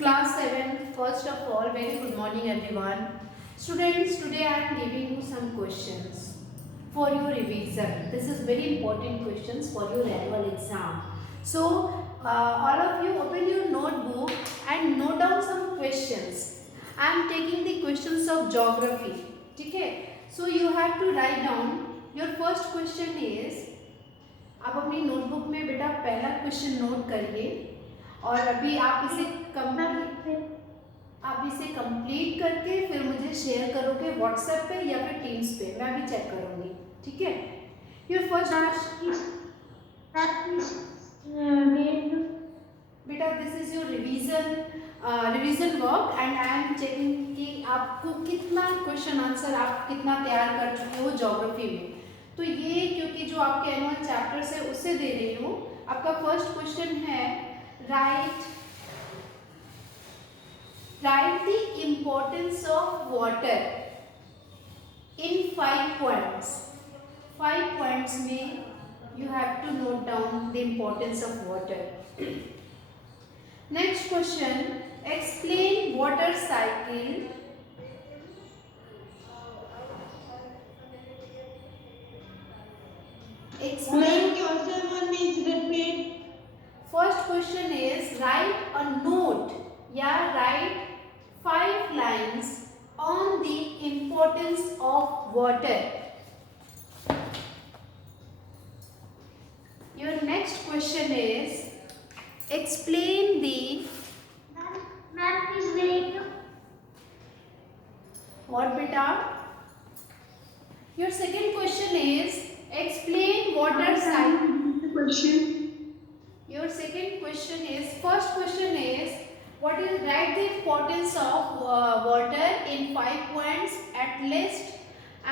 Class 7, first of all, very good morning everyone. Students, today I am giving you some questions for your revision. This is very important questions for your annual exam. So, all of you open your notebook and note down some questions. I am taking the questions of geography. Okay? So, you have to write down. Your first question is, आप अपनी notebook में बेटा पहला question note करिए और अभी आप इसे कंप्लीट करके फिर मुझे शेयर करोगे व्हाट्सएप पे या फिर टीम्स पे, मैं भी चेक करूँगी. ठीक है. योर फर्स्ट बेटा this is your revision work and I am checking कि आपको कितना क्वेश्चन आंसर आप कितना तैयार कर चुके हो ज्योग्राफी में. तो ये क्योंकि जो आपके एनुअल चैप्टर्स है उससे दे रही हूँ. आपका फर्स्ट क्वेश्चन है right the importance of water in 5 points. 5 points में you have to note down the importance of water. Next question, explain water cycle. Explain. First question is write a note. Yeah, write 5 lines on the importance of water. Your next question is explain the what beta? Your second question is explain water cycle. Your second question is, first question is what is write the importance of water in 5 points at least,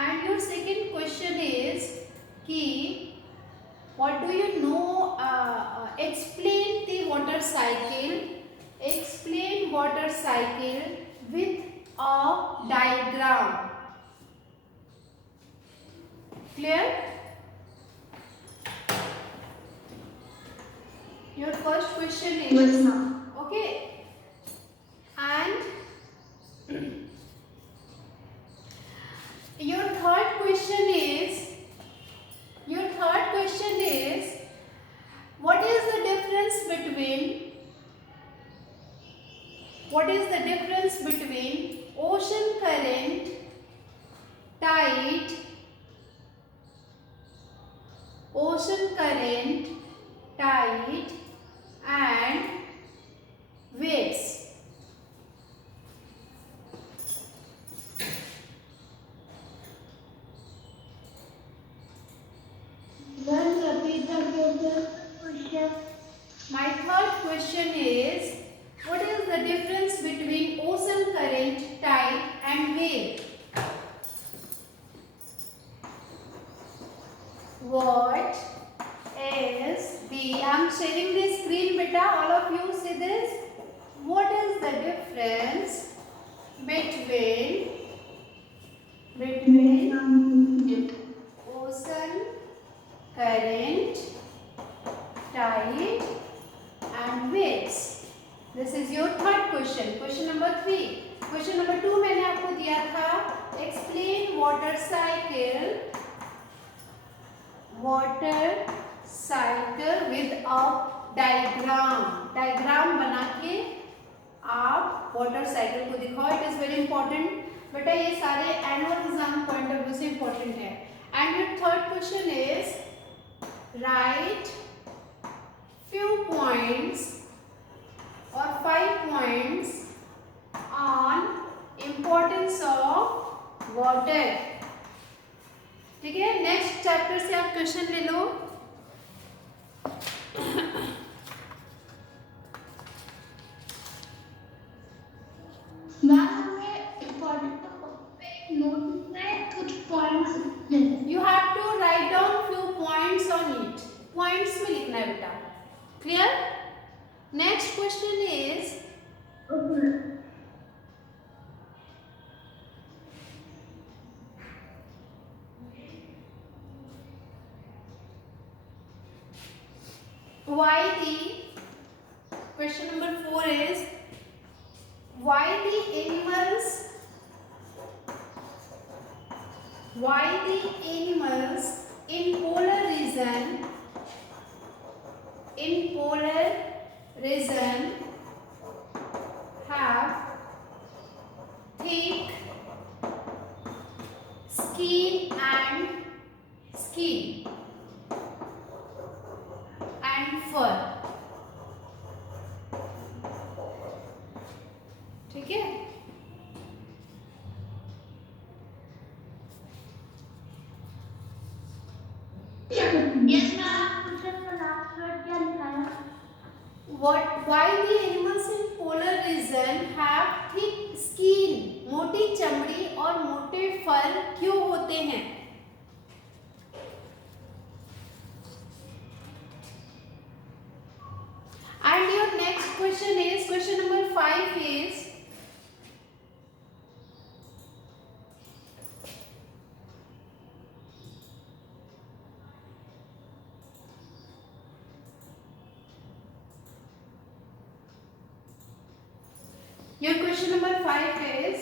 and your second question is ki what do you know, explain the water cycle, explain water cycle with a diagram. Clear? Your first question is yes, ma'am. Okay, and your third question is what is the difference between ocean current, tide, and waves. My third question is what is the difference between ocean current, tide and wave? What is the, I am sharing the screen beta, all of you see this. What is the difference between ocean current, tide and waves? This is your third question. Question number 3. Question number 2 मैंने आपको दिया था explain water cycle with a diagram. Diagram बना के आप water cycle को दिखाओ. It is very important बेटा, ये सारे annual exam point of view से इंपॉर्टेंट है. And your third question is right few points or 5 points on importance of water. ठीक है. नेक्स्ट चैप्टर से आप क्वेश्चन ले लो. You have to write down few points on it. Points में लिखना है बेटा. Clear? Next question is why the question number 4 is why the animals in polar region have thick skin and fur. ठीक है, Yes, ma'am. Question का last word क्या लिखा है? why the animals in polar region have thick skin, मोटी चमड़ी और मोटे फर क्यों होते हैं? And your next question is, question number 5 is, your question number 5 is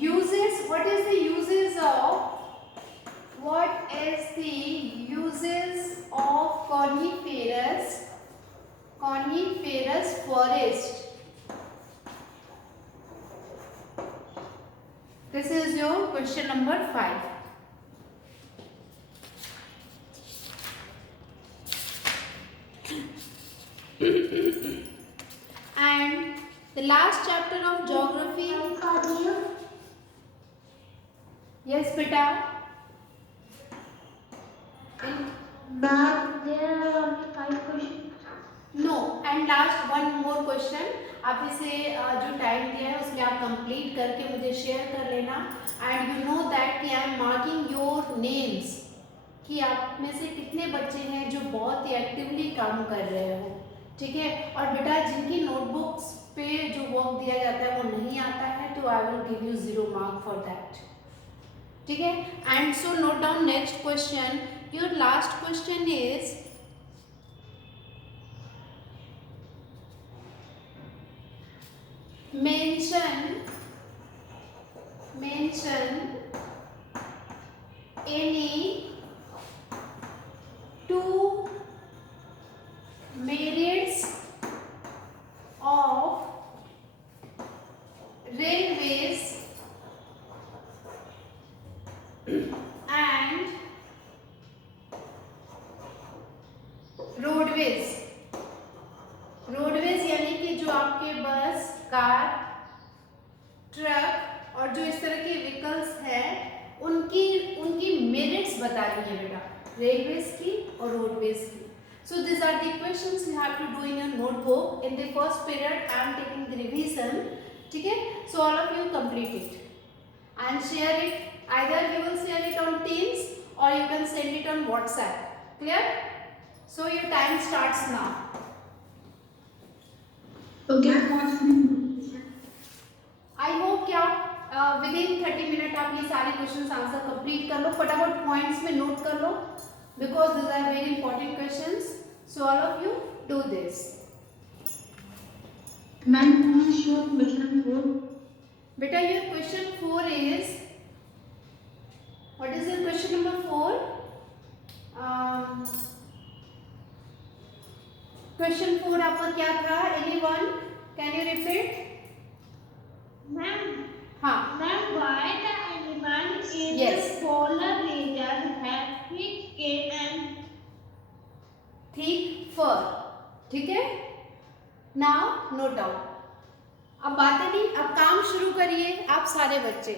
uses. What is the uses of coniferous forest? This is your question number 5. And the last chapter of geography. Yes, beta. Ma'am, there are only 5 questions. No, and last one more question. आप इसे जो time दिया है उसमें आप complete करके मुझे share कर लेना. एंड यू नो दैट कि I am marking your names, कि आप में से कितने बच्चे हैं जो बहुत ही एक्टिवली काम कर रहे हो. ठीक है, और बेटा जिनकी नोटबुक्स पे जो वर्क दिया जाता है वो नहीं आता है तो I will give you 0 mark for that. ठीक है, and so note down next question. Your last question is mention any 2 merits of railways and roadways. Roadways यानी कि जो आपके बस, कार, ट्रक और जो इस तरह के व्हीकल्स हैं उनकी मेरिट्स बतानी है बेटा, रेलवेज की और रोडवेज की. So this are the questions you have to do in your notebook. In the first period I am taking the revision. ठीक है, so all of you complete it and share it. Either you will share it on Teams or you can send it on WhatsApp. Clear? So your time starts now. Okay. I hope कि आप with in 30 minute आप ये सारे question answer complete कर लो. फटाफट points में नोट कर लो because this are very important questions. So all of you do this. Ma'am, please show question 4. बेटा your question 4 is, what is your question number 4? Question 4 आपका क्या था? Anyone can you repeat? Ma'am, हाँ, ma'am, why the animal in Yes. the polar region have thick skin and thick fur. ठीक है, now note down. अब बातें नहीं, अब काम शुरू करिए आप सारे बच्चे.